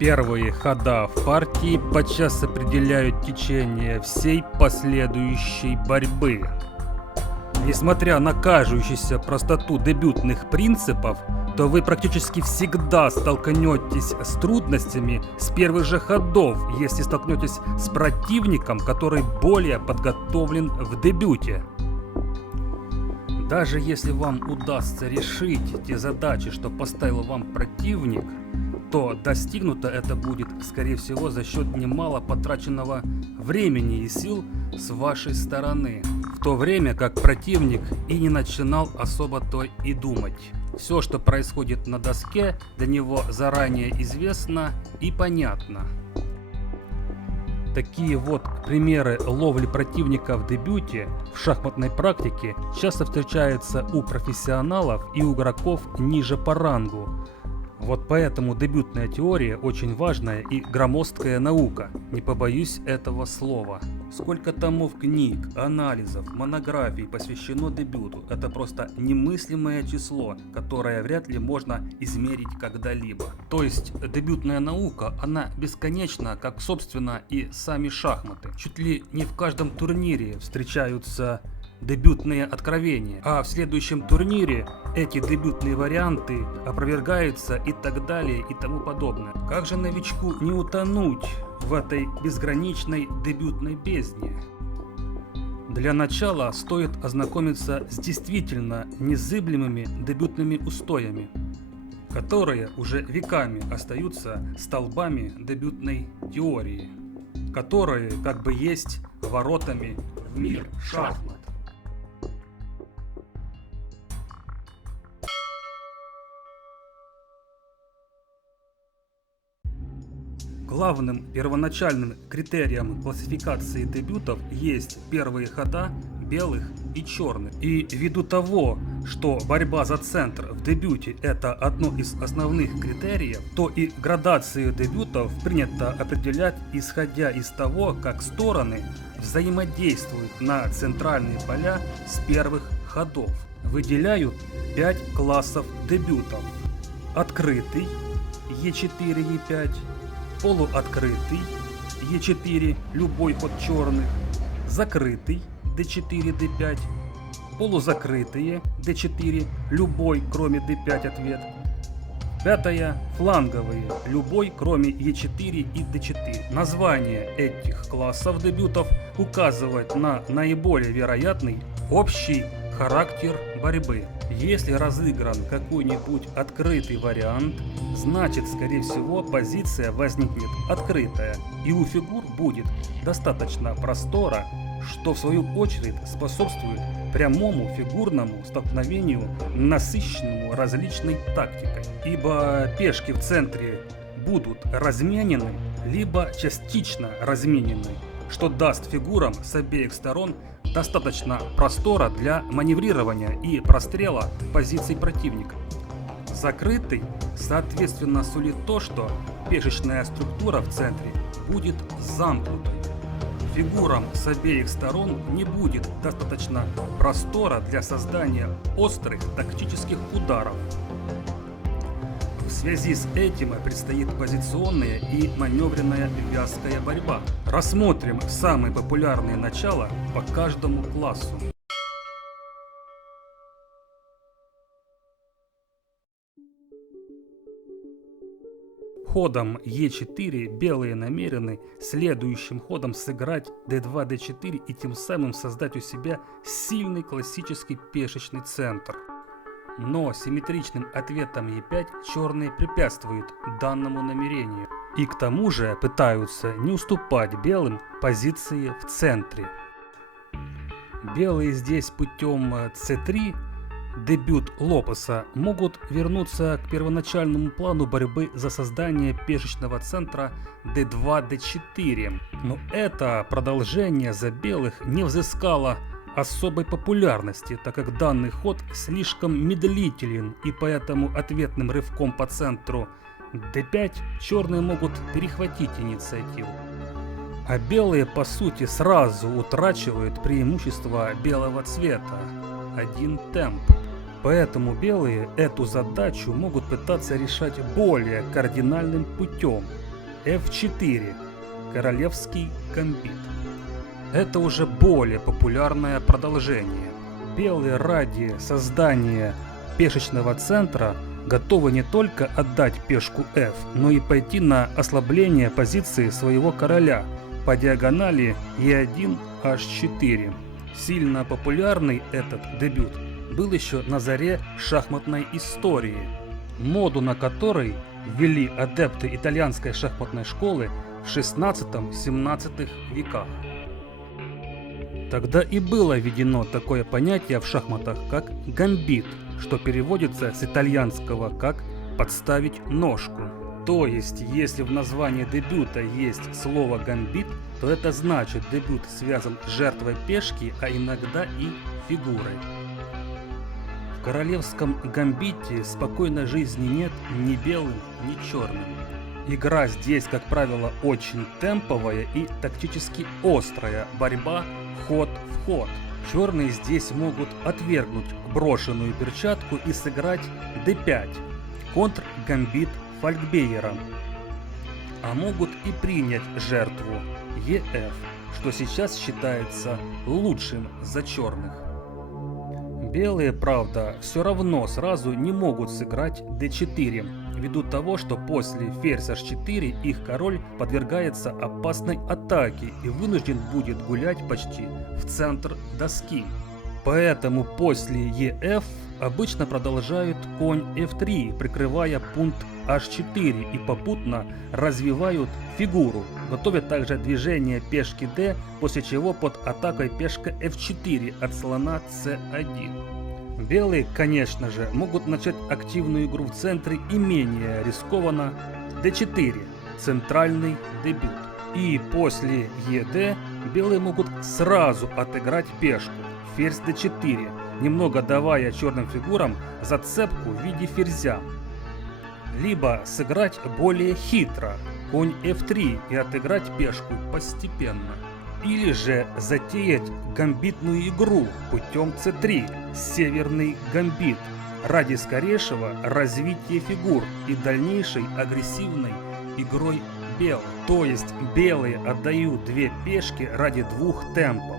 Первые хода в партии подчас определяют течение всей последующей борьбы. Несмотря на кажущуюся простоту дебютных принципов, то вы практически всегда столкнетесь с трудностями с первых же ходов, если столкнетесь с противником, который более подготовлен в дебюте. Даже если вам удастся решить те задачи, что поставил вам противник, то достигнуто это будет, скорее всего, за счет немало потраченного времени и сил с вашей стороны, в то время как противник и не начинал особо-то и думать. Все, что происходит на доске, для него заранее известно и понятно. Такие вот примеры ловли противника в дебюте в шахматной практике часто встречаются у профессионалов и у игроков ниже по рангу. Вот поэтому дебютная теория очень важная и громоздкая наука, не побоюсь этого слова. Сколько томов книг, анализов, монографий посвящено дебюту, это просто немыслимое число, которое вряд ли можно измерить когда-либо. То есть дебютная наука, она бесконечна, как собственно и сами шахматы. Чуть ли не в каждом турнире встречаются дебютные откровения, а в следующем турнире эти дебютные варианты опровергаются и так далее и тому подобное. Как же новичку не утонуть в этой безграничной дебютной бездне? Для начала стоит ознакомиться с действительно незыблемыми дебютными устоями, которые уже веками остаются столбами дебютной теории, которые как бы есть воротами в мир шахмат. Главным первоначальным критерием классификации дебютов есть первые хода белых и черных. И ввиду того, что борьба за центр в дебюте это одно из основных критериев, то и градацию дебютов принято определять исходя из того, как стороны взаимодействуют на центральные поля с первых ходов. Выделяют 5 классов дебютов: открытый Е4, Е5, полуоткрытый Е4, любой ход черных, закрытый d4, d5, полузакрытые d4, любой кроме d5 ответ, пятая фланговые, любой кроме Е4 и d4. Название этих классов дебютов указывает на наиболее вероятный общий характер борьбы. Если разыгран какой-нибудь открытый вариант, значит, скорее всего, позиция возникнет открытая, и у фигур будет достаточно простора, что в свою очередь способствует прямому фигурному столкновению, насыщенному различной тактикой. Ибо пешки в центре будут разменены, либо частично разменены, что даст фигурам с обеих сторон достаточно простора для маневрирования и прострела позиций противника. Закрытый, соответственно, сулит то, что пешечная структура в центре будет замкнутой. Фигурам с обеих сторон не будет достаточно простора для создания острых тактических ударов. В связи с этим предстоит позиционная и маневренная вязкая борьба. Рассмотрим самые популярные начала по каждому классу. Ходом Е4 белые намерены следующим ходом сыграть d2, d4 и тем самым создать у себя сильный классический пешечный центр. Но симметричным ответом Е5 черные препятствуют данному намерению и к тому же пытаются не уступать белым позиции в центре. Белые здесь путем c3, дебют Лопеса, могут вернуться к первоначальному плану борьбы за создание пешечного центра d2, d4, но это продолжение за белых не взыскало особой популярности, так как данный ход слишком медлителен, и поэтому ответным рывком по центру d5 черные могут перехватить инициативу. А белые по сути сразу утрачивают преимущество белого цвета – один темп. Поэтому белые эту задачу могут пытаться решать более кардинальным путем. f4 – королевский гамбит. Это уже более популярное продолжение. Белые ради создания пешечного центра готовы не только отдать пешку f, но и пойти на ослабление позиции своего короля по диагонали e1 h4. Сильно популярный этот дебют был еще на заре шахматной истории, моду на который ввели адепты итальянской шахматной школы в 16-17 веках. Тогда и было введено такое понятие в шахматах, как гамбит, что переводится с итальянского как «подставить ножку». То есть, если в названии дебюта есть слово «гамбит», то это значит, дебют связан с жертвой пешки, а иногда и фигурой. В королевском гамбите спокойной жизни нет ни белым, ни черным. Игра здесь, как правило, очень темповая и тактически острая, борьба ход в ход. Черные здесь могут отвергнуть брошенную перчатку и сыграть d5, контр-гамбит фалькбейера, а могут и принять жертву ef, что сейчас считается лучшим за черных. Белые, правда, все равно сразу не могут сыграть d4, ввиду того, что после ферзь h4 их король подвергается опасной атаке и вынужден будет гулять почти в центр доски. Поэтому после ef обычно продолжают конь f3, прикрывая пункт h4 и попутно развивают фигуру, готовят также движение пешки d, после чего под атакой пешка f4 от слона c1. Белые, конечно же, могут начать активную игру в центре и менее рискованно d4, центральный дебют. И после ед белые могут сразу отыграть пешку, ферзь d4, немного давая черным фигурам зацепку в виде ферзя. Либо сыграть более хитро, конь f3 и отыграть пешку постепенно. Или же затеять гамбитную игру путем c3, северный гамбит, ради скорейшего развития фигур и дальнейшей агрессивной игрой белых. То есть белые отдают две пешки ради двух темпов,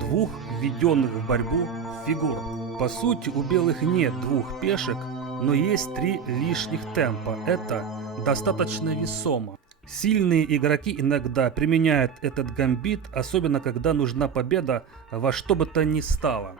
двух введенных в борьбу фигур. По сути, у белых нет двух пешек, но есть три лишних темпа. Это достаточно весомо. Сильные игроки иногда применяют этот гамбит, особенно когда нужна победа во что бы то ни стало.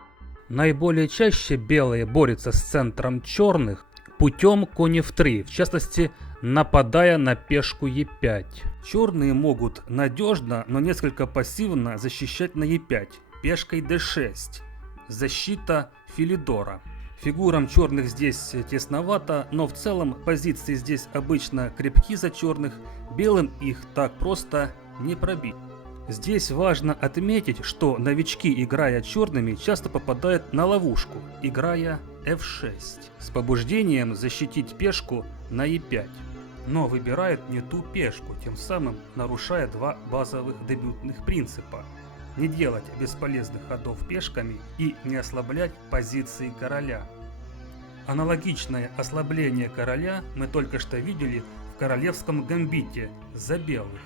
Наиболее чаще белые борются с центром черных путем конь f3, в частности нападая на пешку e5. Черные могут надежно, но несколько пассивно защищать на e5 пешкой d6, защита Филидора. Фигурам черных здесь тесновато, но в целом позиции здесь обычно крепки за черных, белым их так просто не пробить. Здесь важно отметить, что новички, играя черными, часто попадают на ловушку, играя f6, с побуждением защитить пешку на e5, но выбирают не ту пешку, тем самым нарушая два базовых дебютных принципа: не делать бесполезных ходов пешками и не ослаблять позиции короля. Аналогичное ослабление короля мы только что видели в королевском гамбите за белых.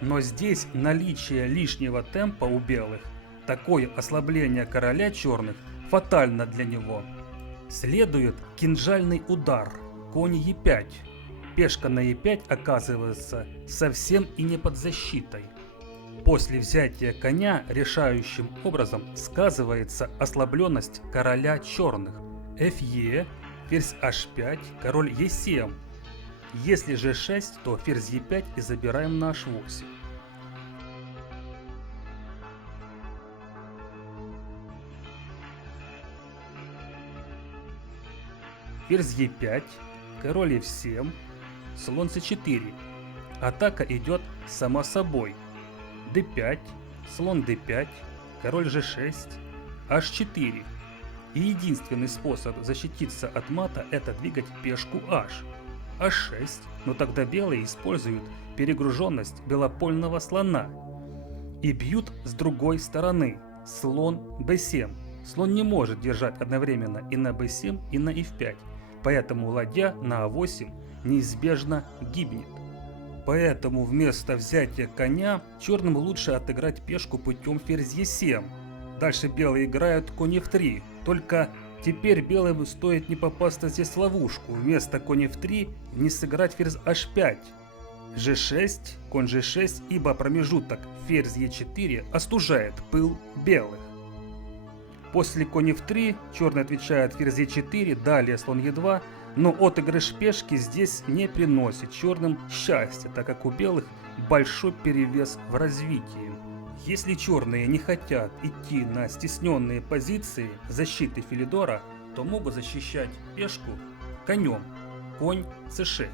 Но здесь наличие лишнего темпа у белых, такое ослабление короля черных фатально для него. Следует кинжальный удар, конь e5. Пешка на e5 оказывается совсем и не под защитой. После взятия коня решающим образом сказывается ослабленность короля черных. Fe, ферзь h5, король e7. Если же 6, то ферзь e5 и забираем на h8. Ферзь e5, король f7, слон c4. Атака идет сама собой. d5, слон d5, король g6, h4. И единственный способ защититься от мата — это двигать пешку h. h6, но тогда белые используют перегруженность белопольного слона и бьют с другой стороны, слон b7. Слон не может держать одновременно и на b7, и на f5, поэтому ладья на a8 неизбежно гибнет. Поэтому вместо взятия коня черным лучше отыграть пешку путем ферзь Е7. Дальше белые играют конь F3, только теперь белым стоит не попасться здесь в ловушку, вместо конь F3 не сыграть ферзь H5. G6, конь G6, ибо промежуток ферзь E4 остужает пыл белых. После конь F3 черный отвечает ферзь E4, далее слон E2, но отыгрыш пешки здесь не приносит черным счастья, так как у белых большой перевес в развитии. Если черные не хотят идти на стесненные позиции защиты Филидора, то могут защищать пешку конем, конь c6.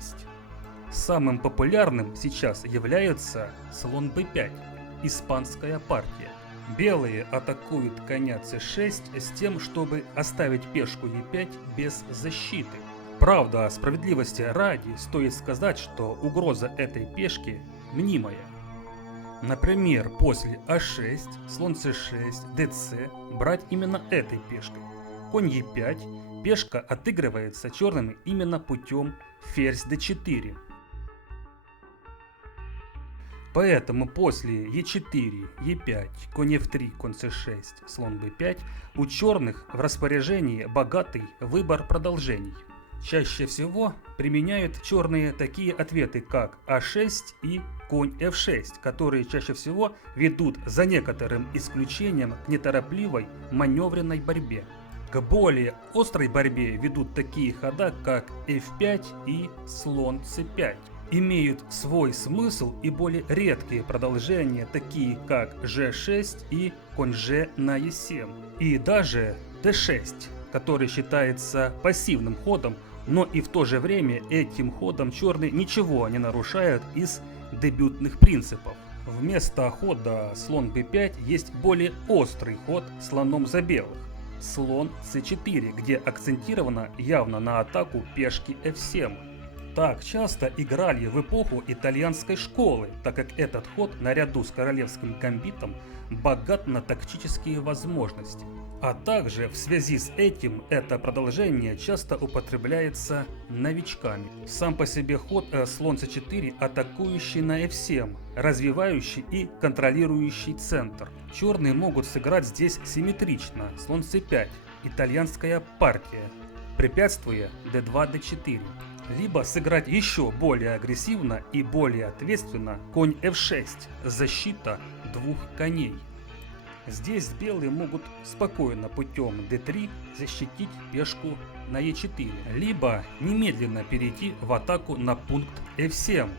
Самым популярным сейчас является слон b5, испанская партия. Белые атакуют коня c6 с тем, чтобы оставить пешку e5 без защиты. Правда, справедливости ради стоит сказать, что угроза этой пешки мнимая. Например, после а6, слон c6, dc брать именно этой пешкой. Конь e5, пешка отыгрывается черными именно путем ферзь d4. Поэтому после e4, e5, конь f3, конь c6, слон b5 у черных в распоряжении богатый выбор продолжений. Чаще всего применяют черные такие ответы, как а6 и конь f6, которые чаще всего ведут за некоторым исключением к неторопливой маневренной борьбе. К более острой борьбе ведут такие хода, как f5 и слон c5. Имеют свой смысл и более редкие продолжения, такие как g6 и конь g на e7. И даже d6, который считается пассивным ходом, но и в то же время этим ходом черные ничего не нарушают из дебютных принципов. Вместо хода слон b5 есть более острый ход слоном за белых. Слон c4, где акцентировано явно на атаку пешки f7. Так часто играли в эпоху итальянской школы, так как этот ход наряду с королевским гамбитом богат на тактические возможности. А также в связи с этим это продолжение часто употребляется новичками. Сам по себе ход слон c4 атакующий на f7, развивающий и контролирующий центр. Черные могут сыграть здесь симметрично, слон c5, итальянская партия, препятствуя d2, d4. Либо сыграть еще более агрессивно и более ответственно конь f6, защита двух коней. Здесь белые могут спокойно путем d3 защитить пешку на e4, либо немедленно перейти в атаку на пункт f7,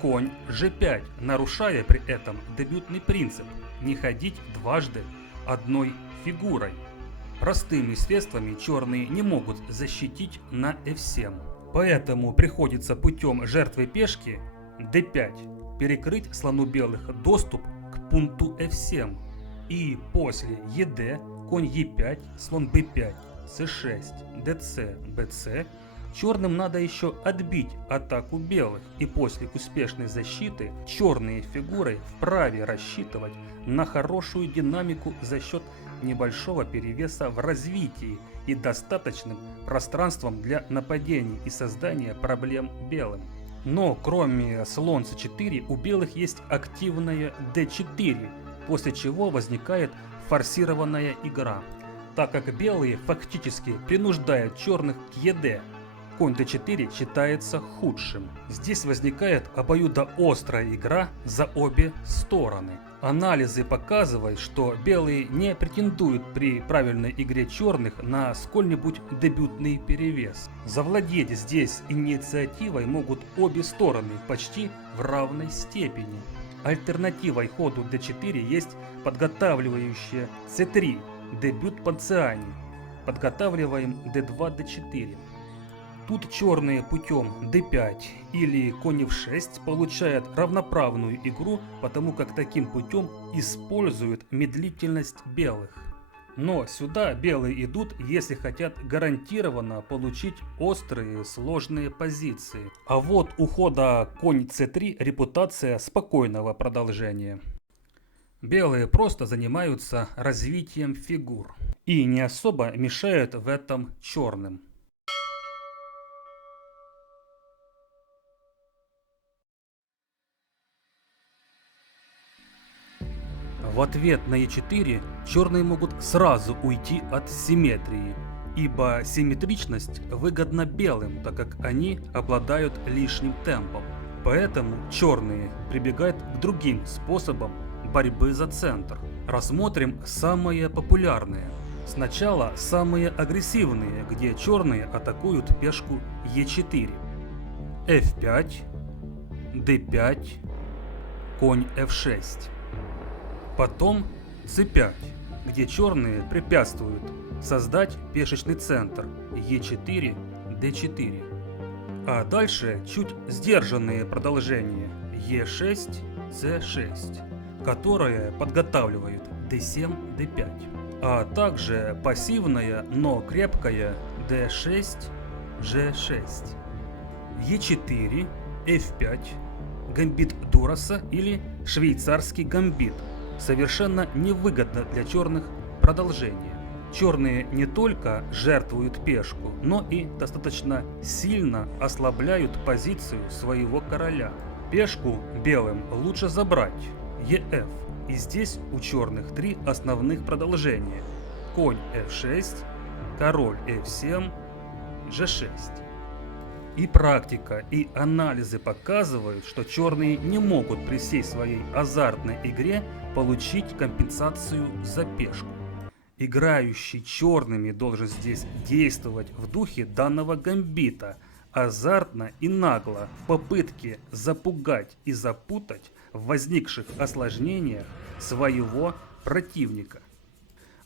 конь g5, нарушая при этом дебютный принцип не ходить дважды одной фигурой. Простыми средствами черные не могут защитить на f7. Поэтому приходится путем жертвы пешки d5 перекрыть слону белых доступ к пункту f7. И после ед, конь e5, слон b5, c6, dc, bc черным надо еще отбить атаку белых, и после успешной защиты черные фигуры вправе рассчитывать на хорошую динамику за счет небольшого перевеса в развитии и достаточным пространством для нападений и создания проблем белым. Но кроме слон c4 у белых есть активная d4, после чего возникает форсированная игра, так как белые фактически принуждают черных к ед. Конь d4 считается худшим. Здесь возникает обоюдоострая игра за обе стороны. Анализы показывают, что белые не претендуют при правильной игре черных на сколь-нибудь дебютный перевес. Завладеть здесь инициативой могут обе стороны почти в равной степени. Альтернативой ходу d4 есть подготавливающая c3, дебют по циане. Подготавливаем d2, d4. Тут черные путем d5 или конь f6 получают равноправную игру, потому как таким путем используют медлительность белых. Но сюда белые идут, если хотят гарантированно получить острые сложные позиции. А вот у хода конь c3 репутация спокойного продолжения. Белые просто занимаются развитием фигур и не особо мешают в этом черным. В ответ на Е4 черные могут сразу уйти от симметрии, ибо симметричность выгодна белым, так как они обладают лишним темпом. Поэтому черные прибегают к другим способам борьбы за центр. Рассмотрим самые популярные. Сначала самые агрессивные, где черные атакуют пешку Е4. F5, D5, конь F6. Потом C5, где черные препятствуют создать пешечный центр Е4, D4. А дальше чуть сдержанные продолжения Е6, С6, которые подготавливают D7, D5. А также пассивная, но крепкая D6, G6. Е4, F5, гамбит Дураса или швейцарский гамбит. Совершенно невыгодно для черных продолжение. Черные не только жертвуют пешку, но и достаточно сильно ослабляют позицию своего короля. Пешку белым лучше забрать. ЕФ. И здесь у черных три основных продолжения. Конь F6, король F7, G6. И практика, и анализы показывают, что черные не могут при всей своей азартной игре получить компенсацию за пешку. Играющий черными должен здесь действовать в духе данного гамбита, азартно и нагло, в попытке запугать и запутать в возникших осложнениях своего противника.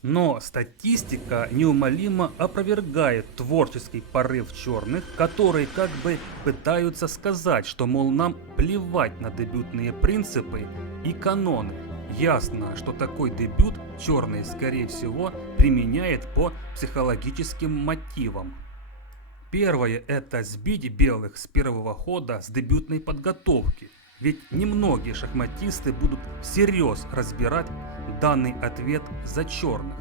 Но статистика неумолимо опровергает творческий порыв черных, которые как бы пытаются сказать, что, мол, нам плевать на дебютные принципы и каноны. Ясно, что такой дебют черные, скорее всего, применяет по психологическим мотивам. Первое – это сбить белых с первого хода с дебютной подготовки. Ведь немногие шахматисты будут всерьез разбирать данный ответ за черных.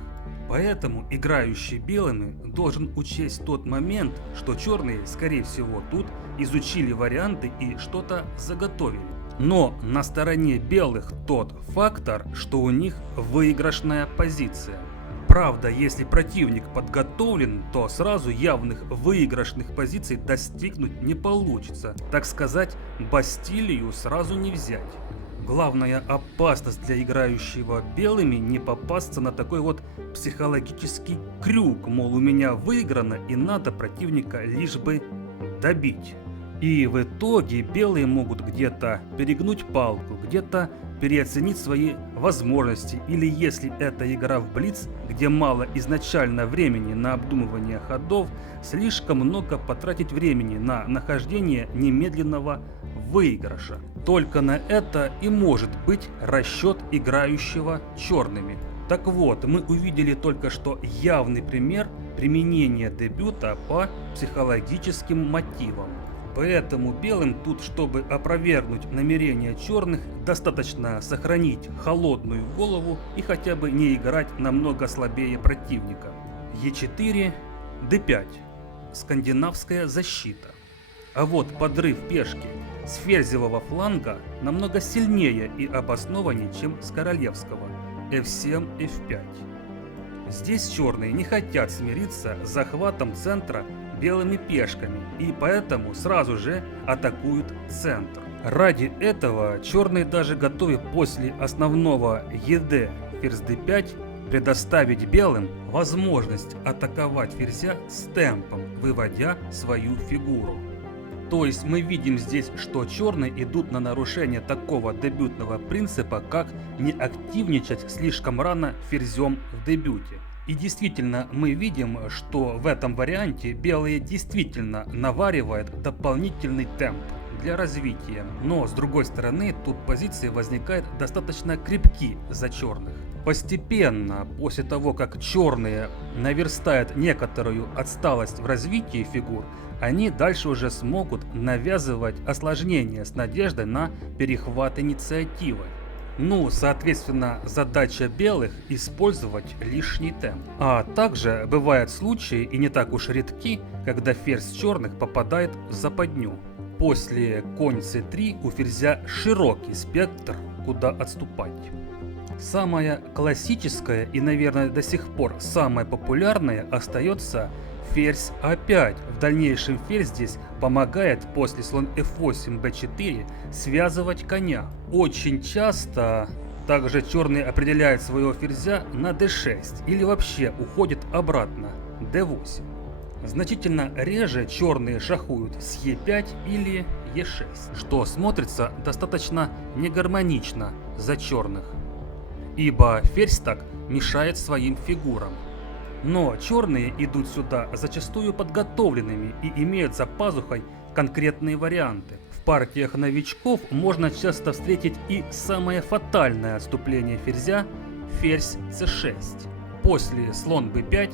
Поэтому играющий белыми должен учесть тот момент, что черные, скорее всего, тут изучили варианты и что-то заготовили. Но на стороне белых тот фактор, что у них выигрышная позиция. Правда, если противник подготовлен, то сразу явных выигрышных позиций достигнуть не получится. Так сказать, Бастилию сразу не взять. Главная опасность для играющего белыми не попасться на такой вот психологический крюк, мол, у меня выиграно и надо противника лишь бы добить. И в итоге белые могут где-то перегнуть палку, где-то переоценить свои возможности, или если это игра в блиц, где мало изначально времени на обдумывание ходов, слишком много потратить времени на нахождение немедленного выигрыша. Только на это и может быть расчет играющего черными. Так вот, мы увидели только что явный пример применения дебюта по психологическим мотивам. Поэтому белым тут, чтобы опровергнуть намерения черных, достаточно сохранить холодную голову и хотя бы не играть намного слабее противника. Е4, d5. Скандинавская защита. А вот подрыв пешки с ферзевого фланга намного сильнее и обоснованнее, чем с королевского. f7, f5. Здесь черные не хотят смириться с захватом центра белыми пешками и поэтому сразу же атакуют центр. Ради этого черные даже готовы после основного ЕД ферзь d5 предоставить белым возможность атаковать ферзя с темпом, выводя свою фигуру. То есть мы видим здесь, что черные идут на нарушение такого дебютного принципа, как не активничать слишком рано ферзем в дебюте. И действительно мы видим, что в этом варианте белые действительно наваривают дополнительный темп для развития. Но с другой стороны, тут позиции возникают достаточно крепки за черных. Постепенно, после того как черные наверстают некоторую отсталость в развитии фигур, они дальше уже смогут навязывать осложнения с надеждой на перехват инициативы. Ну, соответственно, задача белых – использовать лишний темп. А также бывают случаи, и не так уж редки, когда ферзь черных попадает в западню. После конь c3 у ферзя широкий спектр, куда отступать. Самая классическая и, наверное, до сих пор самая популярная остается ферзь А5. В дальнейшем ферзь здесь помогает после слон F8, B4 связывать коня. Очень часто также черные определяют своего ферзя на D6 или вообще уходят обратно D8. Значительно реже черные шахуют с Е5 или Е6, что смотрится достаточно негармонично за черных, ибо ферзь так мешает своим фигурам. Но черные идут сюда зачастую подготовленными и имеют за пазухой конкретные варианты. В партиях новичков можно часто встретить и самое фатальное отступление ферзя – ферзь c6. После слон b5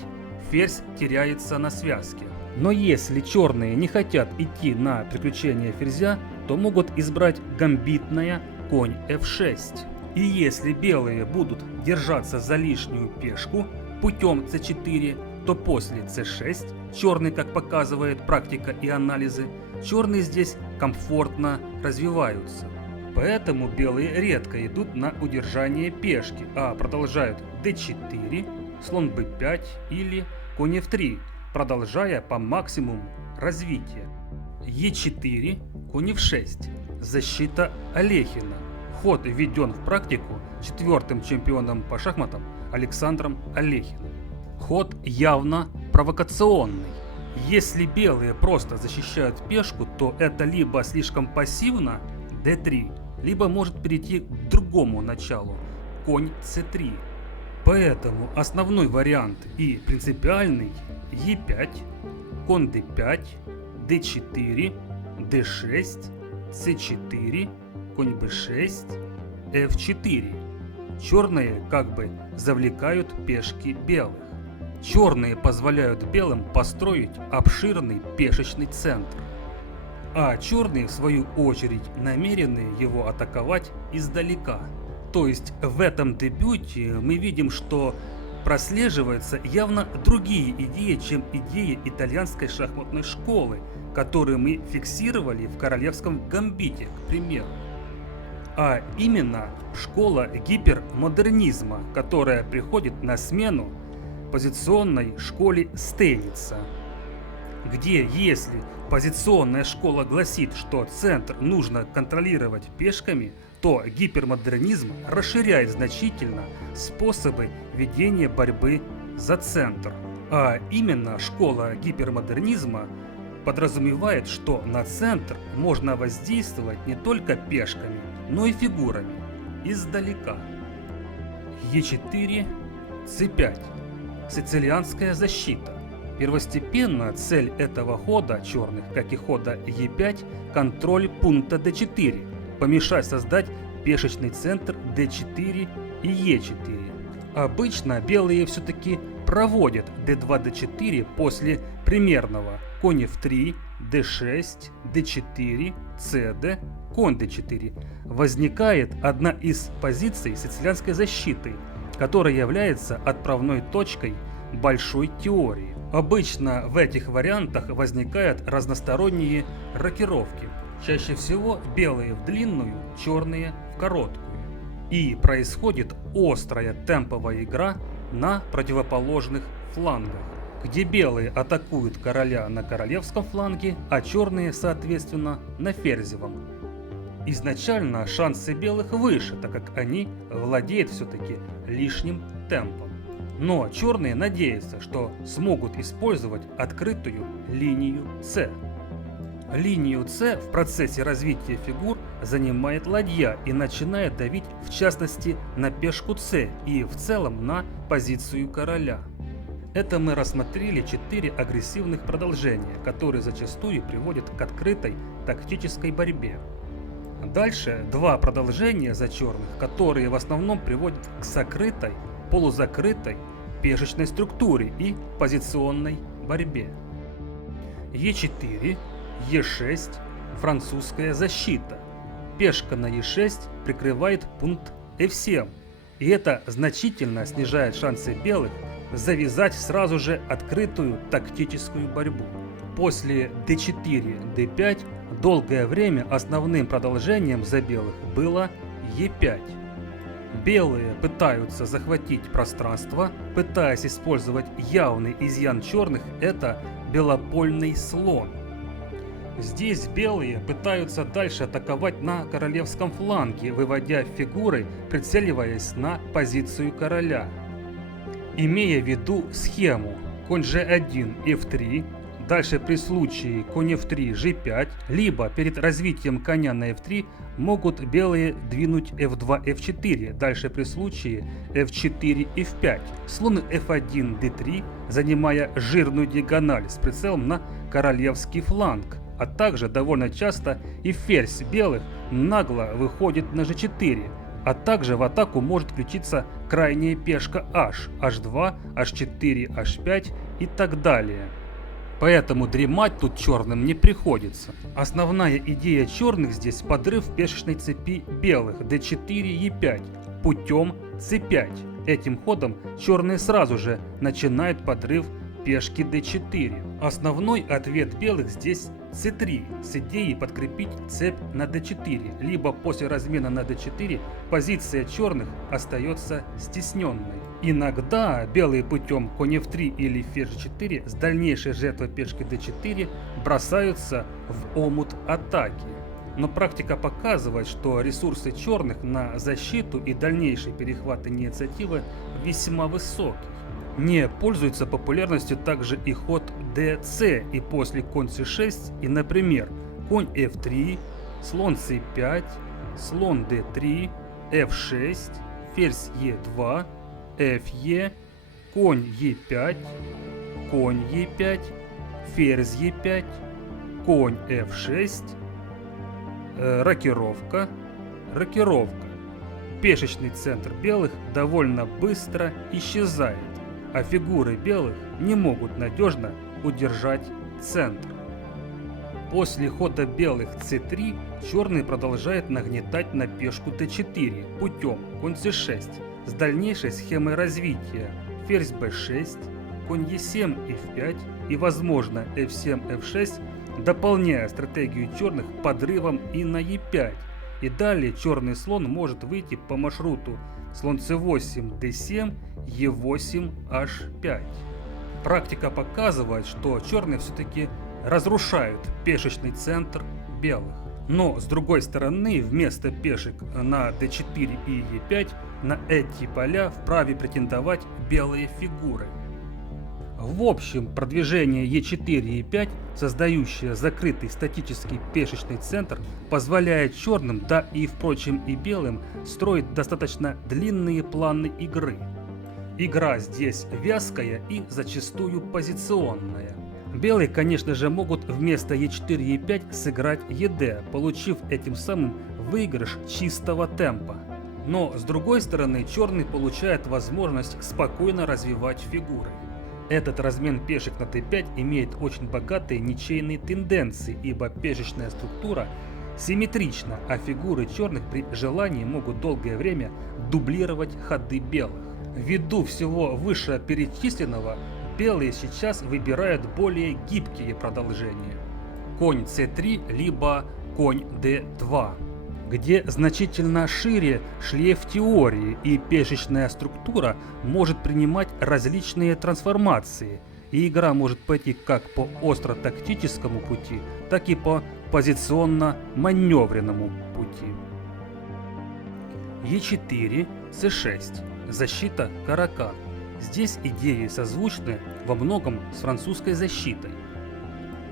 ферзь теряется на связке. Но если черные не хотят идти на приключение ферзя, то могут избрать гамбитное конь f6. И если белые будут держаться за лишнюю пешку путем c4, то после c6 черные, как показывает практика и анализы, черные здесь комфортно развиваются. Поэтому белые редко идут на удержание пешки, а продолжают d4, слон b5 или конь f3, продолжая по максимуму развития. e4, конь f6, защита Алехина. Ход введен в практику четвертым чемпионом по шахматам Александром Алехиным. Ход явно провокационный. Если белые просто защищают пешку, то это либо слишком пассивно d3, либо может перейти к другому началу конь c3. Поэтому основной вариант и принципиальный e5, конь d5, d4, d6, c4, конь b6, f4. Черные как бы завлекают пешки белых. Черные позволяют белым построить обширный пешечный центр, а черные в свою очередь намерены его атаковать издалека. То есть в этом дебюте мы видим, что прослеживаются явно другие идеи, чем идеи итальянской шахматной школы, которые мы фиксировали в королевском гамбите, к примеру. А именно школа гипермодернизма, которая приходит на смену позиционной школе Стейница, где если позиционная школа гласит, что центр нужно контролировать пешками, то гипермодернизм расширяет значительно способы ведения борьбы за центр. А именно школа гипермодернизма подразумевает, что на центр можно воздействовать не только пешками, но и фигурами издалека. Е4, С5. Сицилианская защита. Первостепенно цель этого хода черных, как и хода Е5, контроль пункта d4, помешать создать пешечный центр d4 и Е4. Обычно белые все-таки проводят d2, d4 после примерного конь f3, d6, d4, cd, конь d4. Возникает одна из позиций сицилианской защиты, которая является отправной точкой большой теории. Обычно в этих вариантах возникают разносторонние рокировки. Чаще всего белые в длинную, черные в короткую. И происходит острая темповая игра на противоположных флангах, где белые атакуют короля на королевском фланге, а черные, соответственно, на ферзевом. Изначально шансы белых выше, так как они владеют все-таки лишним темпом. Но черные надеются, что смогут использовать открытую линию С. Линию С в процессе развития фигур занимает ладья и начинает давить в частности на пешку С и в целом на позицию короля. Это мы рассмотрели 4 агрессивных продолжения, которые зачастую приводят к открытой тактической борьбе. Дальше 2 продолжения за черных, которые в основном приводят к закрытой, полузакрытой пешечной структуре и позиционной борьбе. Е4, Е6, французская защита. Пешка на Е6 прикрывает пункт F7, и это значительно снижает шансы белых завязать сразу же открытую тактическую борьбу. После d4, d5 долгое время основным продолжением за белых было e5. Белые пытаются захватить пространство, пытаясь использовать явный изъян черных – это белопольный слон. Здесь белые пытаются дальше атаковать на королевском фланге, выводя фигуры, прицеливаясь на позицию короля. Имея в виду схему конь g1, f3, дальше при случае конь f3, g5, либо перед развитием коня на f3 могут белые двинуть f2, f4, дальше при случае f4, f5, слон f1, d3, занимая жирную диагональ с прицелом на королевский фланг. А также довольно часто и ферзь белых нагло выходит на g4, а также в атаку может включиться крайняя пешка h, h2, h4, h5 и так далее. Поэтому дремать тут черным не приходится. Основная идея черных здесь подрыв пешечной цепи белых d4, e5 путем c5. Этим ходом черные сразу же начинают подрыв пешки d4. Основной ответ белых здесь c3 с идеей подкрепить цепь на d4, либо после размена на d4 позиция черных остается стесненной. Иногда белые путем конь f3 или ферзь g4 с дальнейшей жертвой пешки d4 бросаются в омут атаки. Но практика показывает, что ресурсы черных на защиту и дальнейший перехват инициативы весьма высоки. Не пользуется популярностью также и ход dc и после конь c6 и, например, конь f3, слон c5, слон d3, f6, ферзь e2, fe, конь e5, конь e5, ферзь e5, конь f6, рокировка, рокировка. Пешечный центр белых довольно быстро исчезает, а фигуры белых не могут надежно удержать центр. После хода белых c3 черные продолжают нагнетать на пешку t4 путем конь c6 с дальнейшей схемой развития ферзь b6, конь e7, f5 и, возможно, f7, f6, дополняя стратегию черных подрывом и на e5. И далее черный слон может выйти по маршруту слон c8, d7, e8, h5. Практика показывает, что черные все-таки разрушают пешечный центр белых. Но с другой стороны, вместо пешек на d4 и e5 на эти поля вправе претендовать белые фигуры. В общем, продвижение e4 и e5, создающее закрытый статический пешечный центр, позволяет черным, да и впрочем и белым, строить достаточно длинные планы игры. Игра здесь вязкая и зачастую позиционная. Белые, конечно же, могут вместо e4 и e5 сыграть ed, получив этим самым выигрыш чистого темпа. Но с другой стороны, черный получает возможность спокойно развивать фигуры. Этот размен пешек на t5 имеет очень богатые ничейные тенденции, ибо пешечная структура симметрична, а фигуры черных при желании могут долгое время дублировать ходы белых. Ввиду всего вышеперечисленного, белые сейчас выбирают более гибкие продолжения. Конь c3 либо конь d2, где значительно шире шлейф теории и пешечная структура может принимать различные трансформации, и игра может пойти как по остро-тактическому пути, так и по позиционно-маневренному пути. e4, c6. Защита каракан. Здесь идеи созвучны во многом с французской защитой.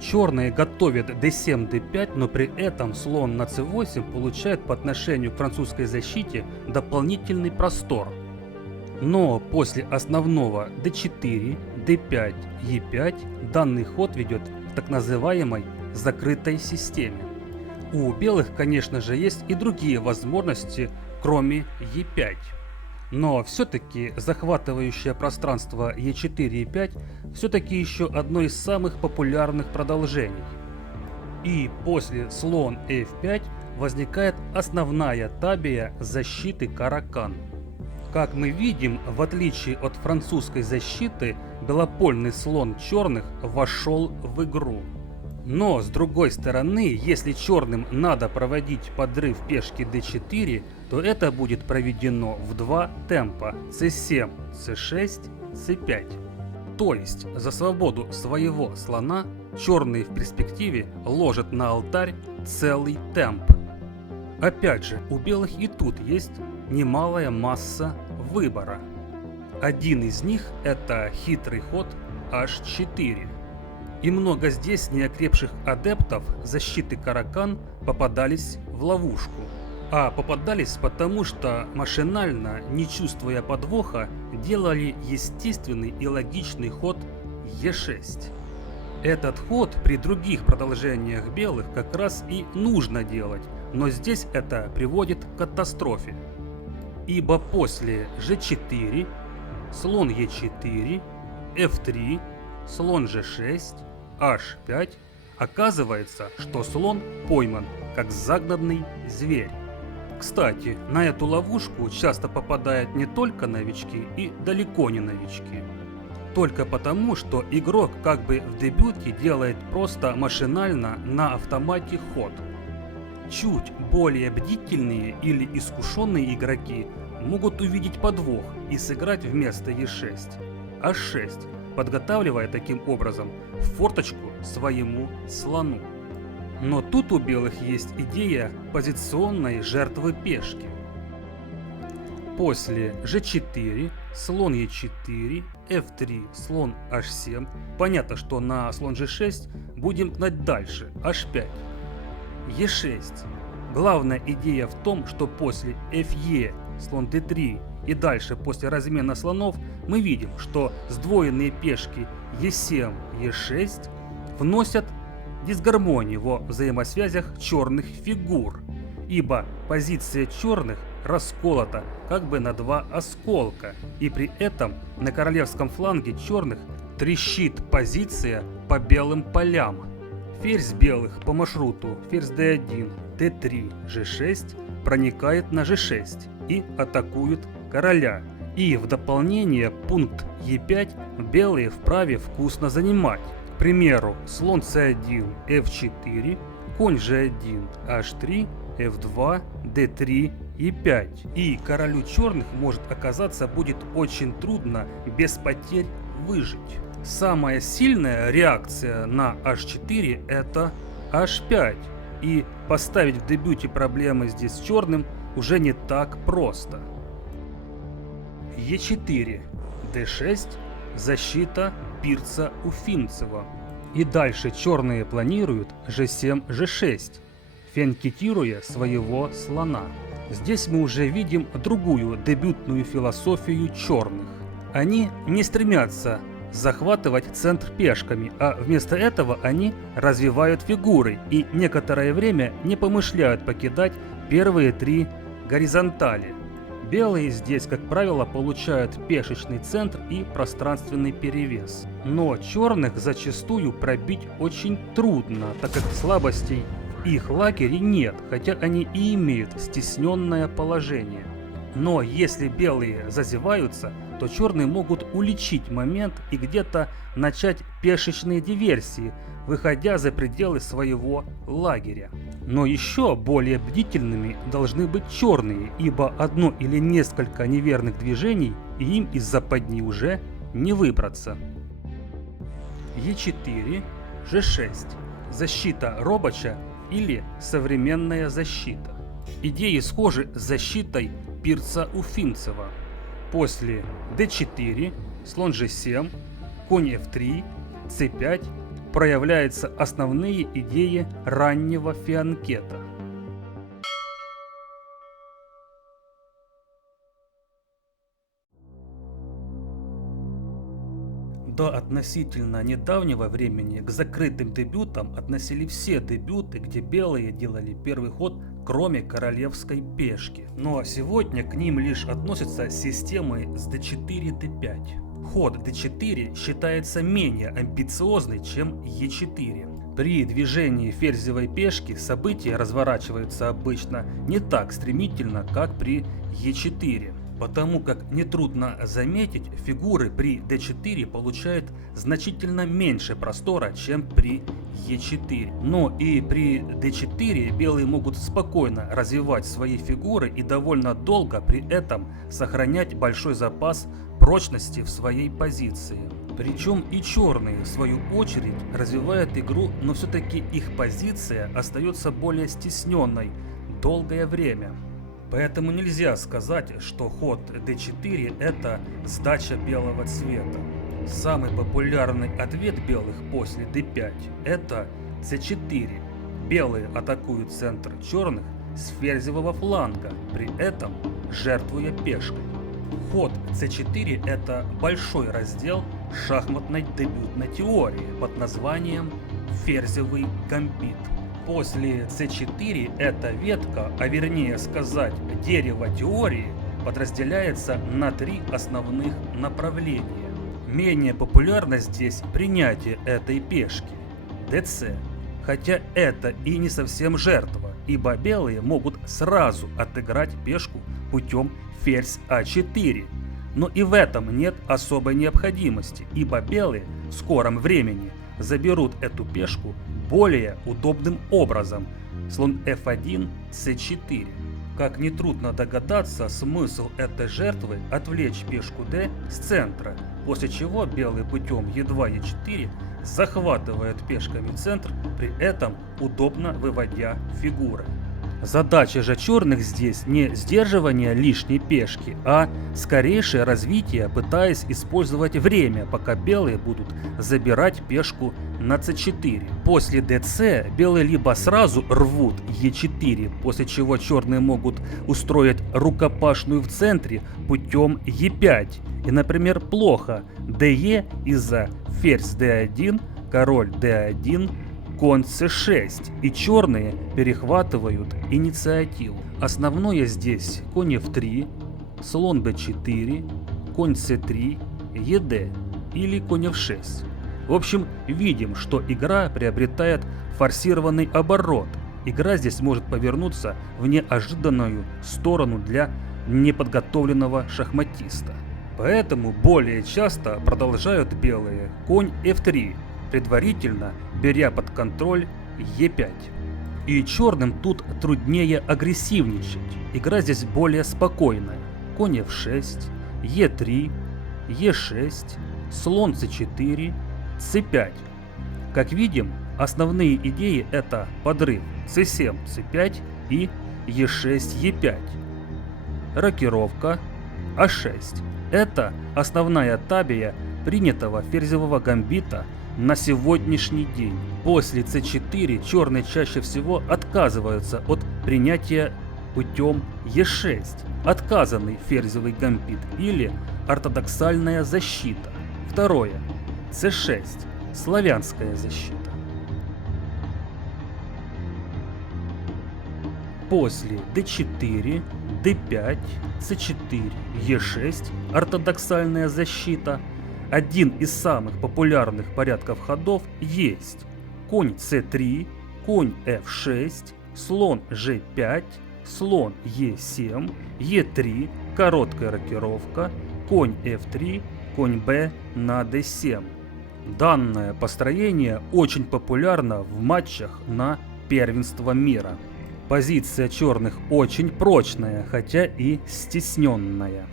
Черные готовят d7, d5, но при этом слон на c8 получает по отношению к французской защите дополнительный простор. Но после основного d4, d5, e5 данный ход ведет к так называемой закрытой системе. У белых, конечно же, есть и другие возможности, кроме e5. Но все-таки захватывающее пространство e4 и e5 все-таки еще одно из самых популярных продолжений. И после слон f5 возникает основная табия защиты каракан. Как мы видим, в отличие от французской защиты, белопольный слон черных вошел в игру. Но с другой стороны, если черным надо проводить подрыв пешки d4, то это будет проведено в два темпа c7, c6, c5. То есть за свободу своего слона черные в перспективе ложат на алтарь целый темп. Опять же, у белых и тут есть немалая масса выбора. Один из них – это хитрый ход h4. И много здесь неокрепших адептов защиты Каракан попадались в ловушку. А попадались потому, что машинально, не чувствуя подвоха, делали естественный и логичный ход e6. Этот ход при других продолжениях белых как раз и нужно делать, но здесь это приводит к катастрофе. Ибо после g4, слон e4, f3, слон g6, h5, оказывается, что слон пойман, как загнанный зверь. Кстати, на эту ловушку часто попадают не только новички и далеко не новички. Только потому, что игрок как бы в дебюте делает просто машинально на автомате ход. Чуть более бдительные или искушенные игроки могут увидеть подвох и сыграть вместо e6, h6, подготавливая таким образом форточку своему слону. Но тут у белых есть идея позиционной жертвы пешки. После g4, слон e4, f3, слон h7. Понятно, что на слон g6 будем гнать дальше, h5. e6. Главная идея в том, что после fe, слон d3 и дальше после размена слонов мы видим, что сдвоенные пешки e7, e6 вносят дисгармонию во взаимосвязях черных фигур, ибо позиция черных расколота как бы на два осколка, и при этом на королевском фланге черных трещит позиция по белым полям. Ферзь белых по маршруту ферзь d1, d3, g6 проникает на g6 и атакует короля. И в дополнение пункт e5 белые вправе вкусно занимать. К примеру, слон c1, f4, конь g1, h3, f2, d3, e5. И королю черных может оказаться будет очень трудно без потерь выжить. Самая сильная реакция на h4 это h5. И поставить в дебюте проблемы здесь с черным уже не так просто. e4, d6, защита пирца Уфимцева. И дальше черные планируют g7, g6, фианкетируя своего слона. Здесь мы уже видим другую дебютную философию черных. Они не стремятся захватывать центр пешками, а вместо этого они развивают фигуры и некоторое время не помышляют покидать первые три горизонтали. Белые здесь, как правило, получают пешечный центр и пространственный перевес. Но черных зачастую пробить очень трудно, так как слабостей в их лагере нет, хотя они и имеют стесненное положение. Но если белые зазеваются, то черные могут уличить момент и где-то начать пешечные диверсии, выходя за пределы своего лагеря. Но еще более бдительными должны быть черные, ибо одно или несколько неверных движений и им из западни уже не выбраться. e4, g6. Защита Робача или современная защита. Идеи схожи с защитой пирца Уфимцева. После d4, слон g7, конь f3, c5 проявляются основные идеи раннего фианкета. До относительно недавнего времени к закрытым дебютам относили все дебюты, где белые делали первый ход, кроме королевской пешки. Ну а сегодня к ним лишь относятся системы с d4, d5. Ход d4 считается менее амбициозный, чем e4. При движении ферзевой пешки события разворачиваются обычно не так стремительно, как при e4. Потому как нетрудно заметить, фигуры при d4 получают значительно меньше простора, чем при e4. Но и при d4 белые могут спокойно развивать свои фигуры и довольно долго при этом сохранять большой запас прочности в своей позиции. Причем и черные, в свою очередь, развивают игру, но все-таки их позиция остается более стесненной долгое время. Поэтому нельзя сказать, что ход d4 это сдача белого цвета. Самый популярный ответ белых после d5 это c4. Белые атакуют центр черных с ферзевого фланга, при этом жертвуя пешкой. Ход c4 это большой раздел шахматной дебютной теории под названием ферзевый гамбит. После c4 эта ветка, а вернее сказать дерево теории, подразделяется на 3 основных направления. Менее популярно здесь принятие этой пешки dc, хотя это и не совсем жертва, ибо белые могут сразу отыграть пешку путем ферзь а4. Но и в этом нет особой необходимости, ибо белые в скором времени заберут эту пешку более удобным образом. Слон f1, c4. Как нетрудно догадаться, смысл этой жертвы отвлечь пешку d с центра, после чего белые путем e2, e4 захватывают пешками центр, при этом удобно выводя фигуры. Задача же черных здесь не сдерживание лишней пешки, а скорейшее развитие, пытаясь использовать время, пока белые будут забирать пешку на c4. После dc белые либо сразу рвут e4, после чего черные могут устроить рукопашную в центре путем e5. И, например, плохо de из-за ферзь d1, король d1, конь c6, и черные перехватывают инициативу. Основное здесь конь f3, слон b4, конь c3, ед или конь f6. В общем, видим, что игра приобретает форсированный оборот. Игра здесь может повернуться в неожиданную сторону для неподготовленного шахматиста. Поэтому более часто продолжают белые конь f3, предварительно беря под контроль e5. И черным тут труднее агрессивничать. Игра здесь более спокойная. Конь f6, e3, e6, слон c4, c5. Как видим, основные идеи это подрыв c7, c5 и e6, e5. Рокировка a6. Это основная табия принятого ферзевого гамбита на сегодняшний день. После c4 черные чаще всего отказываются от принятия путем e6, отказанный ферзевый гамбит или ортодоксальная защита. Второе. c6, славянская защита. После d4, d5, c4, e6, ортодоксальная защита. Один из самых популярных порядков ходов есть конь c3, конь f6, слон g5, слон e7, e3, короткая рокировка, конь f3, конь b на d7. Данное построение очень популярно в матчах на первенство мира. Позиция черных очень прочная, хотя и стесненная.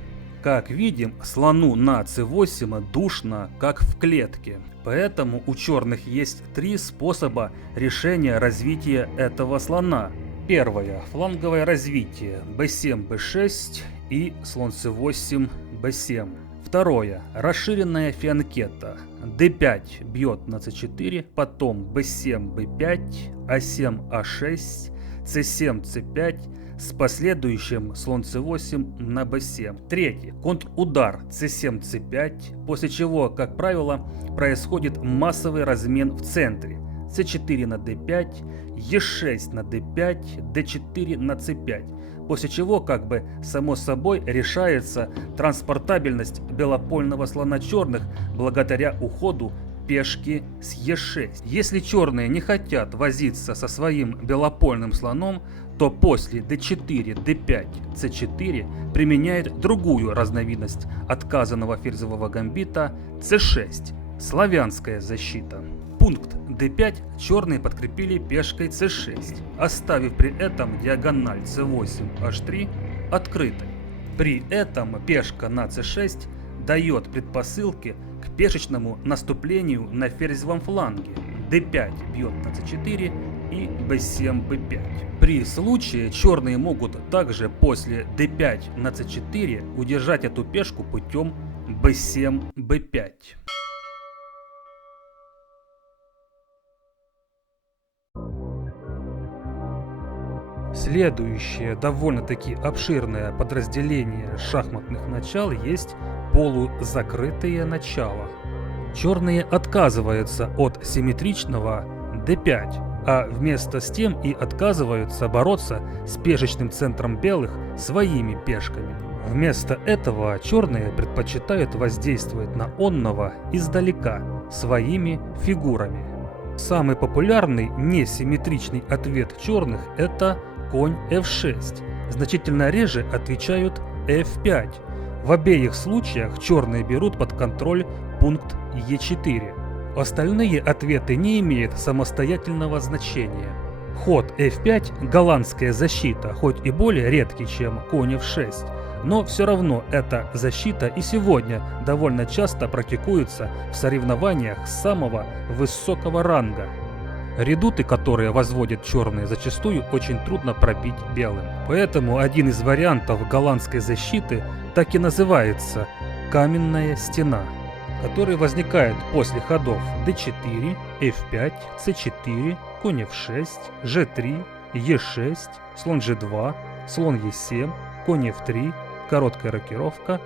Как видим, слону на c8 душно, как в клетке. Поэтому у черных есть 3 способа решения развития этого слона. Первое. Фланговое развитие b7, b6 и слон c8, b7. Второе. Расширенная фианкета. d5 бьет на c4, потом b7, b5, a7, a6, c7, c5, с последующим слон c8 на b7. Третий. Контрудар c7, c5, после чего, как правило, происходит массовый размен в центре. c4 на d5, e6 на d5, d4 на c5. После чего, как бы само собой, решается транспортабельность белопольного слона черных благодаря уходу пешки с e6. Если черные не хотят возиться со своим белопольным слоном, то после d4, d5, c4 применяет другую разновидность отказанного ферзевого гамбита c6, славянская защита. Пункт d5 черные подкрепили пешкой c6, оставив при этом диагональ c8, h3 открытой. При этом пешка на c6 дает предпосылки к пешечному наступлению на ферзевом фланге. d5 бьет на c4 и b7, b5. При случае черные могут также после d5 на c4 удержать эту пешку путем b7, b5. Следующее довольно-таки обширное подразделение шахматных начал есть полузакрытые начала. Черные отказываются от симметричного d5, а вместо с тем и отказываются бороться с пешечным центром белых своими пешками. Вместо этого черные предпочитают воздействовать на онного издалека своими фигурами. Самый популярный несимметричный ответ черных – это конь f6. Значительно реже отвечают f5. В обеих случаях черные берут под контроль пункт e4. Остальные ответы не имеют самостоятельного значения. Ход f5 – голландская защита, хоть и более редкий, чем конь f6, но все равно эта защита и сегодня довольно часто практикуется в соревнованиях самого высокого ранга. Редуты, которые возводят черные, зачастую очень трудно пробить белым. Поэтому один из вариантов голландской защиты так и называется «каменная стена», который возникает после ходов d4, f5, c4, конь f6, g3, e6, слон g2, слон e7, конь f3, короткая рокировка,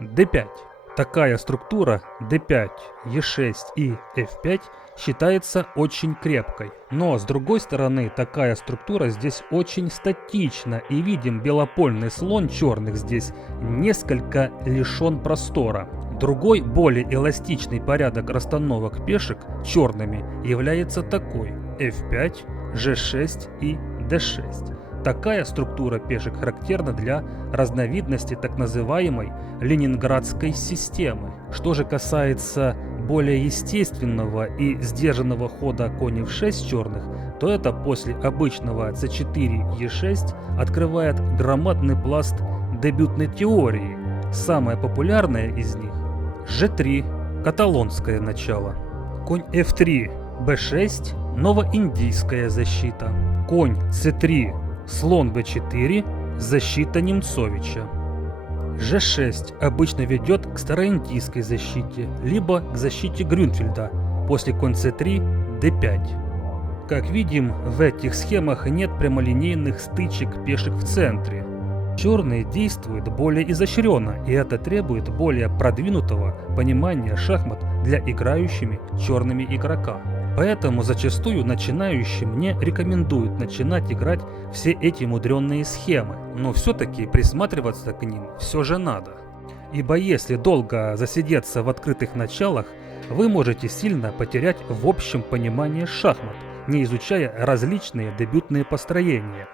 d5. Такая структура d5, e6 и f5 считается очень крепкой. Но с другой стороны, такая структура здесь очень статична, и видим, белопольный слон черных здесь несколько лишен простора. Другой, более эластичный порядок расстановок пешек черными является такой: f5, g6 и d6. Такая структура пешек характерна для разновидности так называемой ленинградской системы. Что же касается более естественного и сдержанного хода конь f6 черных, то это после обычного c4, e6 открывает громадный пласт дебютной теории. Самое популярное из них – g3, каталонское начало, конь f3, b6, новоиндийская защита, конь c3, слон b4, защита Немцовича. g6 обычно ведет к староиндийской защите, либо к защите Грюнфельда, после конь c3, d5. Как видим, в этих схемах нет прямолинейных стычек пешек в центре. Черные действуют более изощренно, и это требует более продвинутого понимания шахмат для играющими черными игрока. Поэтому зачастую начинающим не рекомендуют начинать играть все эти мудренные схемы, но все-таки присматриваться к ним все же надо. Ибо если долго засидеться в открытых началах, вы можете сильно потерять в общем понимании шахмат, не изучая различные дебютные построения.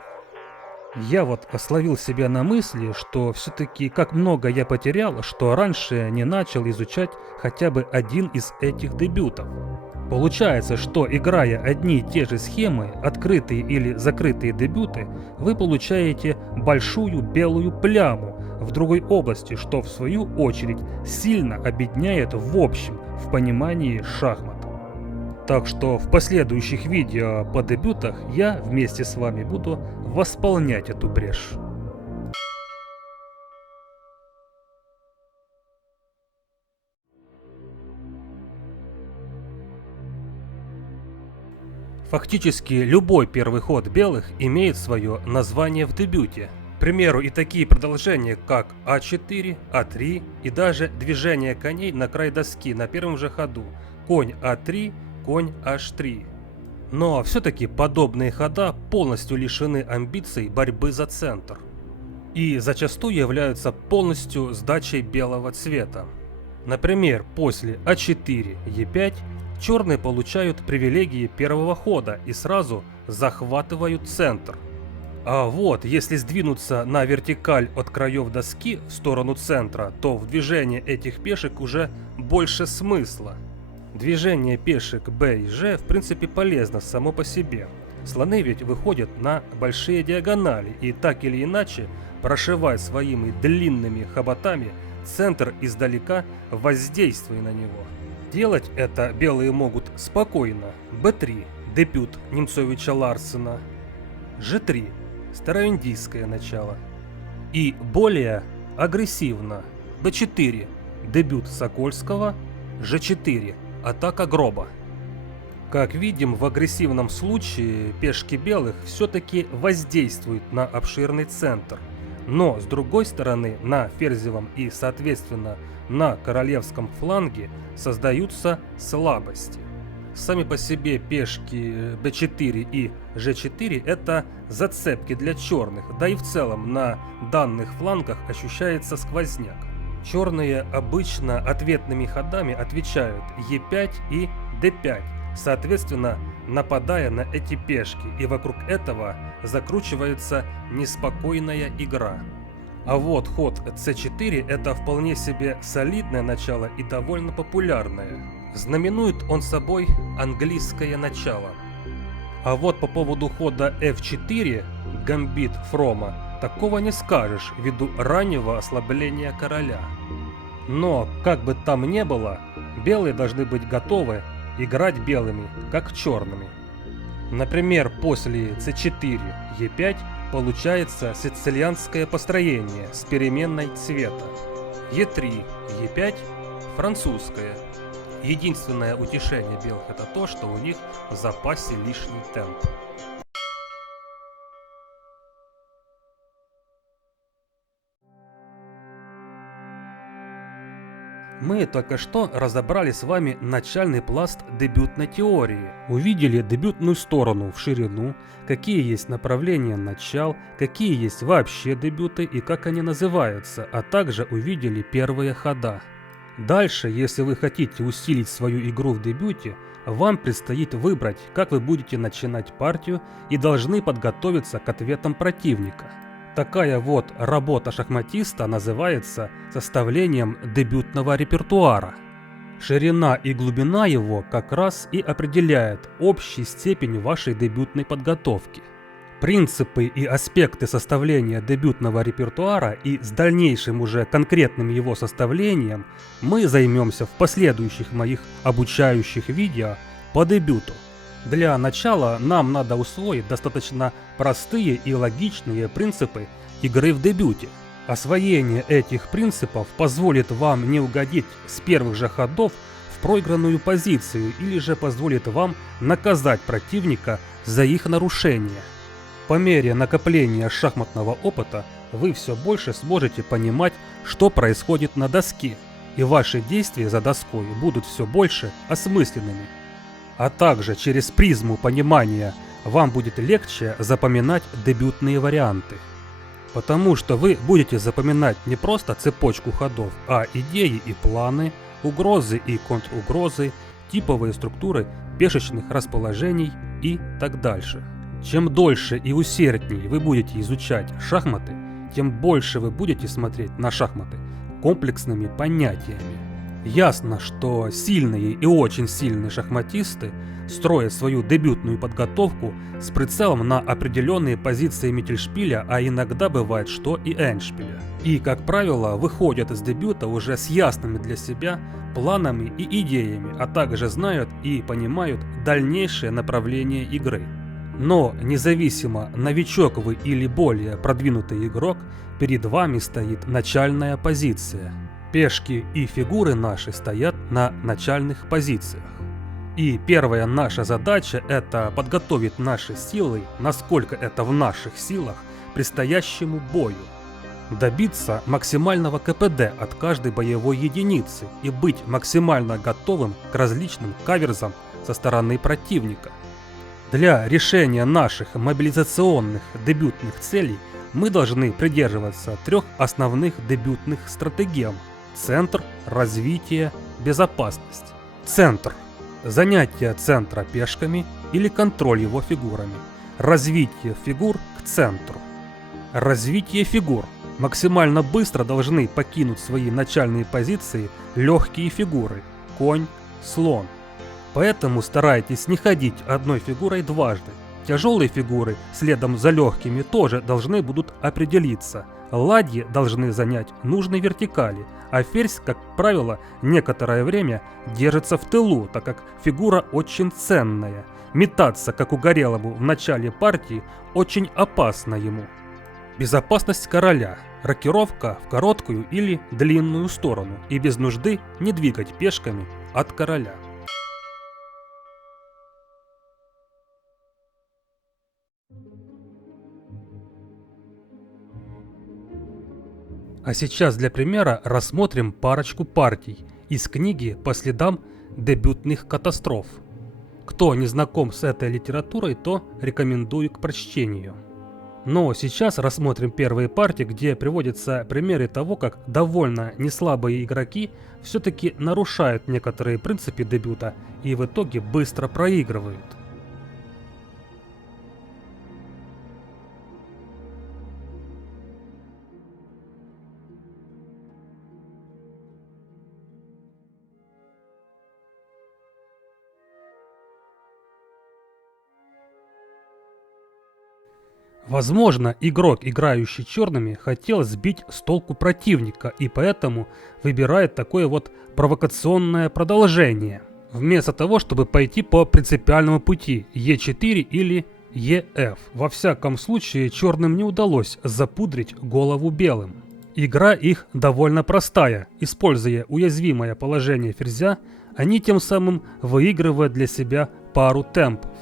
Я вот словил себя на мысли, что все-таки как много я потерял, что раньше не начал изучать хотя бы один из этих дебютов. Получается, что играя одни и те же схемы, открытые или закрытые дебюты, вы получаете большую белую пляму в другой области, что в свою очередь сильно обедняет в общем в понимании шахмат. Так что в последующих видео по дебютах я вместе с вами буду восполнять эту брешь. Фактически любой первый ход белых имеет свое название в дебюте. К примеру, и такие продолжения, как А4, А3 и даже движение коней на край доски на первом же ходу, конь А3, конь H3. Но все-таки подобные хода полностью лишены амбиций борьбы за центр и зачастую являются полностью сдачей белого цвета. Например, после А4, Е5 черные получают привилегии первого хода и сразу захватывают центр. А вот, если сдвинуться на вертикаль от краев доски в сторону центра, то в движении этих пешек уже больше смысла. Движение пешек Б и Ж в принципе полезно само по себе. Слоны ведь выходят на большие диагонали и так или иначе прошивают своими длинными хоботами центр издалека, воздействуя на него. Делать это белые могут спокойно. Б3 – дебют Немцовича Ларсена. Ж3 – староиндийское начало. И более агрессивно. Б4 – дебют Сокольского. Ж4 – атака Гроба. Как видим, в агрессивном случае пешки белых все-таки воздействуют на обширный центр. Но с другой стороны, на ферзевом и, соответственно, на королевском фланге создаются слабости. Сами по себе пешки b4 и g4 это зацепки для черных, да и в целом на данных флангах ощущается сквозняк. Черные обычно ответными ходами отвечают e5 и d5, соответственно нападая на эти пешки, и вокруг этого закручивается неспокойная игра. А вот ход c4 это вполне себе солидное начало и довольно популярное. Знаменует он собой английское начало. А вот по поводу хода f4, гамбит Фрома, такого не скажешь ввиду раннего ослабления короля. Но, как бы там ни было, белые должны быть готовы играть белыми, как черными. Например, после c4, e5 получается сицилианское построение с переменной цвета. e3, e5 французское. Единственное утешение белых это то, что у них в запасе лишний темп. Мы только что разобрали с вами начальный пласт дебютной теории. Увидели дебютную сторону в ширину, какие есть направления начал, какие есть вообще дебюты и как они называются, а также увидели первые хода. Дальше, если вы хотите усилить свою игру в дебюте, вам предстоит выбрать, как вы будете начинать партию и должны подготовиться к ответам противника. Такая вот работа шахматиста называется составлением дебютного репертуара. Ширина и глубина его как раз и определяет общую степень вашей дебютной подготовки. Принципы и аспекты составления дебютного репертуара и с дальнейшим уже конкретным его составлением мы займемся в последующих моих обучающих видео по дебюту. Для начала нам надо усвоить достаточно простые и логичные принципы игры в дебюте. Освоение этих принципов позволит вам не угодить с первых же ходов в проигранную позицию или же позволит вам наказать противника за их нарушение. По мере накопления шахматного опыта вы все больше сможете понимать, что происходит на доске, и ваши действия за доской будут все больше осмысленными. А также через призму понимания вам будет легче запоминать дебютные варианты. Потому что вы будете запоминать не просто цепочку ходов, а идеи и планы, угрозы и контругрозы, типовые структуры пешечных расположений и так дальше. Чем дольше и усерднее вы будете изучать шахматы, тем больше вы будете смотреть на шахматы комплексными понятиями. Ясно, что сильные и очень сильные шахматисты строят свою дебютную подготовку с прицелом на определенные позиции миттельшпиля, а иногда бывает, что и эндшпиля. И, как правило, выходят из дебюта уже с ясными для себя планами и идеями, а также знают и понимают дальнейшее направление игры. Но независимо, новичок вы или более продвинутый игрок, перед вами стоит начальная позиция. Пешки и фигуры наши стоят на начальных позициях. И первая наша задача – это подготовить наши силы, насколько это в наших силах, к предстоящему бою. Добиться максимального КПД от каждой боевой единицы и быть максимально готовым к различным каверзам со стороны противника. Для решения наших мобилизационных дебютных целей мы должны придерживаться трех основных дебютных стратегем: центр, развитие, безопасность. Центр. занятие центра пешками или контроль его фигурами, развитие фигур к центру. Развитие фигур. Максимально быстро должны покинуть свои начальные позиции легкие фигуры – конь, слон. Поэтому старайтесь не ходить одной фигурой дважды. Тяжелые фигуры следом за легкими тоже должны будут определиться. Ладьи должны занять нужной вертикали, а ферзь, как правило, некоторое время держится в тылу, так как фигура очень ценная. Метаться, как угорелому в начале партии, очень опасно ему. Безопасность короля. Рокировка в короткую или длинную сторону и без нужды не двигать пешками от короля. А сейчас для примера рассмотрим парочку партий из книги «По следам дебютных катастроф». Кто не знаком с этой литературой, то рекомендую к прочтению. Но сейчас рассмотрим первые партии, где приводятся примеры того, как довольно неслабые игроки все-таки нарушают некоторые принципы дебюта и в итоге быстро проигрывают. Возможно, игрок, играющий черными, хотел сбить с толку противника и поэтому выбирает такое вот провокационное продолжение, вместо того, чтобы пойти по принципиальному пути Е4 или ЕФ. Во всяком случае, черным не удалось запудрить голову белым. Игра их довольно простая. Используя уязвимое положение ферзя, они тем самым выигрывают для себя пару темпов.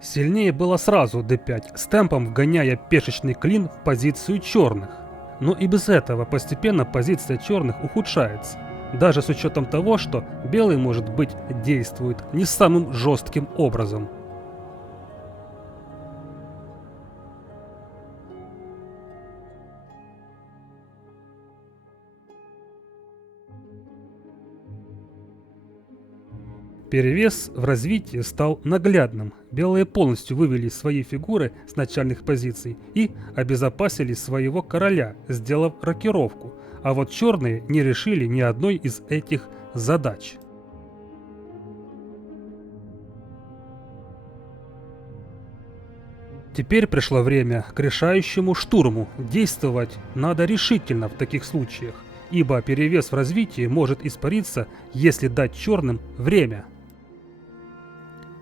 Сильнее было сразу d5, с темпом вгоняя пешечный клин в позицию черных. Но и без этого постепенно позиция черных ухудшается, даже с учетом того, что белый, может быть, действует не самым жестким образом. Перевес в развитии стал наглядным. Белые полностью вывели свои фигуры с начальных позиций и обезопасили своего короля, сделав рокировку, а вот черные не решили ни одной из этих задач. Теперь пришло время к решающему штурму. Действовать надо решительно в таких случаях, ибо перевес в развитии может испариться, если дать черным время.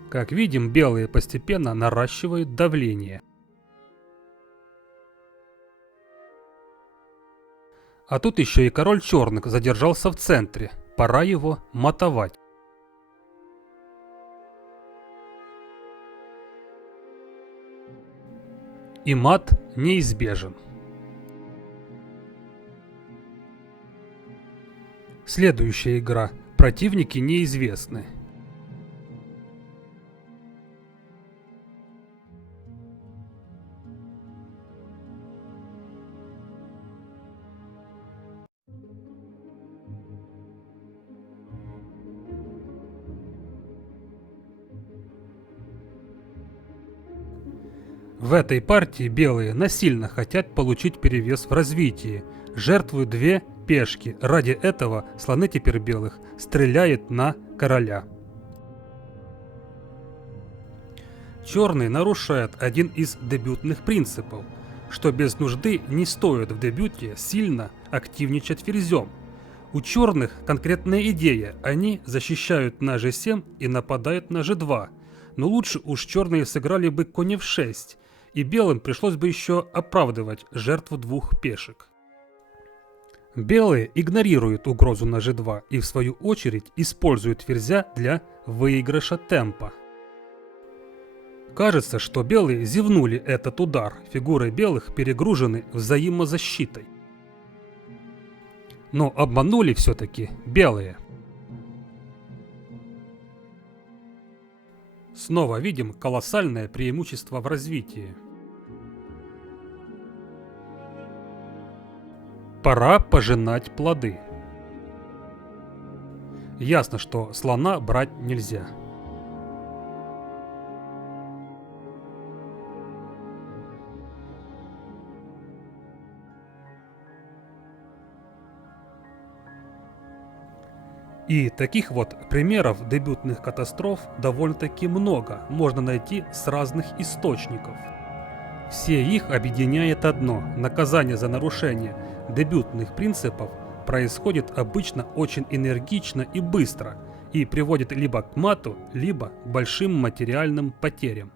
Как видим, белые постепенно наращивают давление. А тут еще и король черных задержался в центре. Пора его матовать. И мат неизбежен. Следующая игра. Противники неизвестны. В этой партии белые насильно хотят получить перевес в развитии, жертвуют две пешки. Ради этого слоны теперь белых стреляют на короля. Черные нарушают один из дебютных принципов, что без нужды не стоит в дебюте сильно активничать ферзем. У черных конкретная идея, они защищают на g7 и нападают на g2, но лучше уж черные сыграли бы конь f6, и белым пришлось бы еще оправдывать жертву двух пешек. Белые игнорируют угрозу на g2 и в свою очередь используют ферзя для выигрыша темпа. Кажется, что белые зевнули этот удар, фигуры белых перегружены взаимозащитой. Но обманули все-таки белые. Снова видим колоссальное преимущество в развитии. Пора пожинать плоды. Ясно, что слона брать нельзя. И таких вот примеров дебютных катастроф довольно-таки много, можно найти с разных источников. Все их объединяет одно – наказание за нарушение дебютных принципов происходит обычно очень энергично и быстро и приводит либо к мату, либо к большим материальным потерям.